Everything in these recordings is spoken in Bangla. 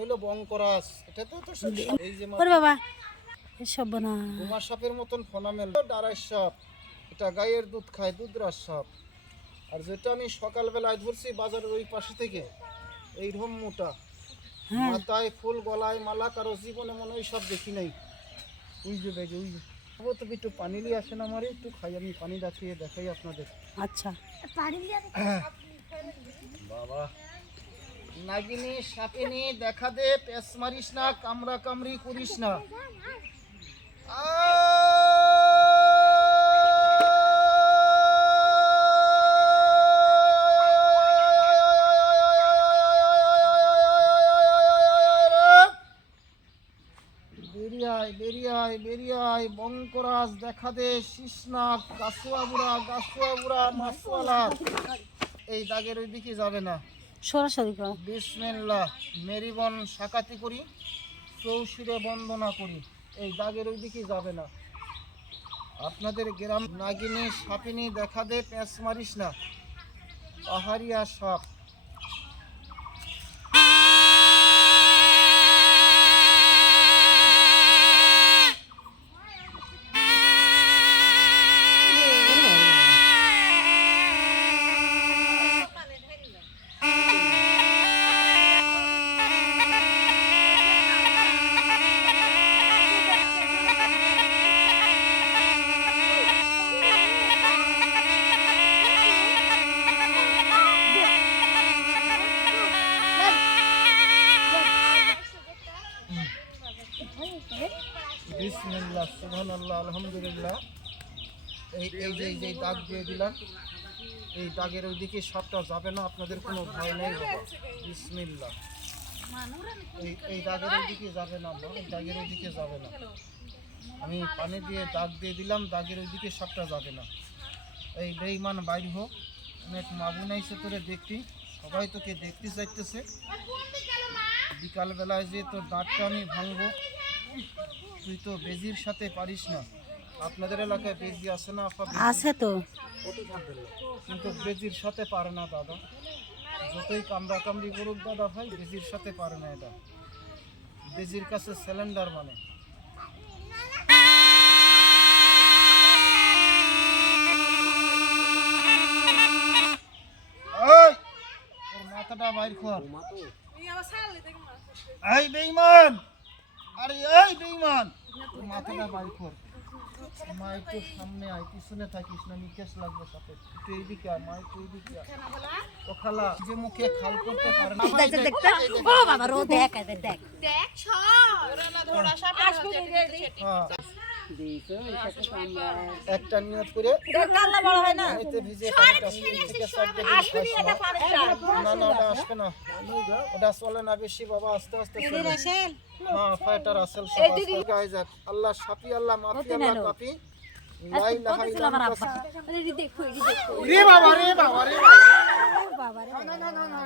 হইলো বংকরাস, এটা তো এই যে ওরে বাবা এসব না গোমা সাপের মতন ফনামেল ডারাই সাপ, এটা গায়ের দুধ খায়, দুধরাস সাপ। আর যেটা আমি সকালবেলায় ধরছি বাজারের ওই পাশে থেকে, এইরকম মোটা, মাথায় ফুল, গলায় মালা, কারো জীবনে মনে হয় সব দেখি নাই। ওই যে ব্যাগে ওই তো একটু পানি নিয়ে আসেন, আমার একটু খাই, আমি পানি রাখিয়ে দেখাই আপনাদের। আচ্ছা বাবা নাগিনী সাপিনী দেখা দে, পেঁচ মারিস না, কামড়া কামড়ি করিস না। বেরিয়ায় বংকরাজ দেখা দে, শিসনাক, গাছুয়া বুড়া মাছওয়ালা। এই দাগের ওই দিকে যাবে না, সরাসরি বিসমিল্লাহ মেরিবন সাকাতি করি, চৌশুরে বন্দনা করি। এই দাগের ওই দিকে যাবে না। আপনাদের গ্রাম নাগিনী সাপিনী দেখা দে, পেঁচ মারিস না, পাহাড়িয়া সাপ। বিসমিল্লাহ সুবহানাল্লাহ আলহামদুলিল্লাহ। এই যে দাগ দিয়ে দিলাম, এই দাগের ওইদিকে সাপটা যাবে না, আপনাদের কোনো ভয় নেই বাবা। বিসমিল্লাহ এই দাগের ওইদিকে যাবে না, দাগের ওইদিকে যাবে না। আমি পানি দিয়ে দাগ দিয়ে দিলাম, দাগের ওইদিকে সাপটা যাবে না। এই বেঈমান বাইর হোক, অনেক মাবুন আইসে তোরে দেখতি, সবাই তোকে দেখতে চাইতেছে। বিকালবেলায় যে তোর দাঁতটা আমি ভাঙবো, তুই তো বেজির সাথে পারিস না। আপনাদের এলাকায় বেজি আছে না? আছে তো, কিন্তু বেজির সাথে পারে না দাদা। যতই কামড়া কামড়ি করুক দাদা ভাই, বেজির সাথে পারে না। এটা বেজির কাছে সিলিন্ডার মানে। ওর মাথাটা বাইর কর। এই বেঈমান, আরে এই বেঈমান, তোর মাথাটা বাইর কর। মা একটু সামনে আয়, পিছনে থাকিস না, নিকেশ লাগবে সাথে। একটু এইদিকে আয়, মা একটু এইদিকে আয়। ও খালা যে মুখে খাল করতে পারে না, ও বাবা রো দেখ একটা নিয়ত করে ভিজে না না, ওটা আসবে না, ওটা চলে না বেশি বাবা, আস্তে আস্তে ফাইটার আসল গায়ে যাক। আল্লাহ সাপি, আল্লাহ মাফি, আল্লাহ কাফি। লাই লাহাই রে বাবা রে বাবা রে বাবা রে, না না না না,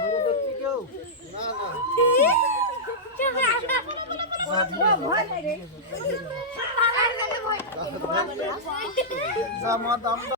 ধরে দেখছি কেউ না না। জামা দাম